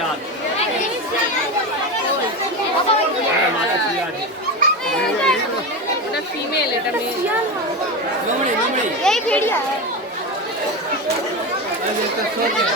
শিয়াল মাথা শিয়াল এটা ফিমেল, এটা মেল। लोमड़ी लोमड़ी यही भेड़िया है। अरे तो सो गया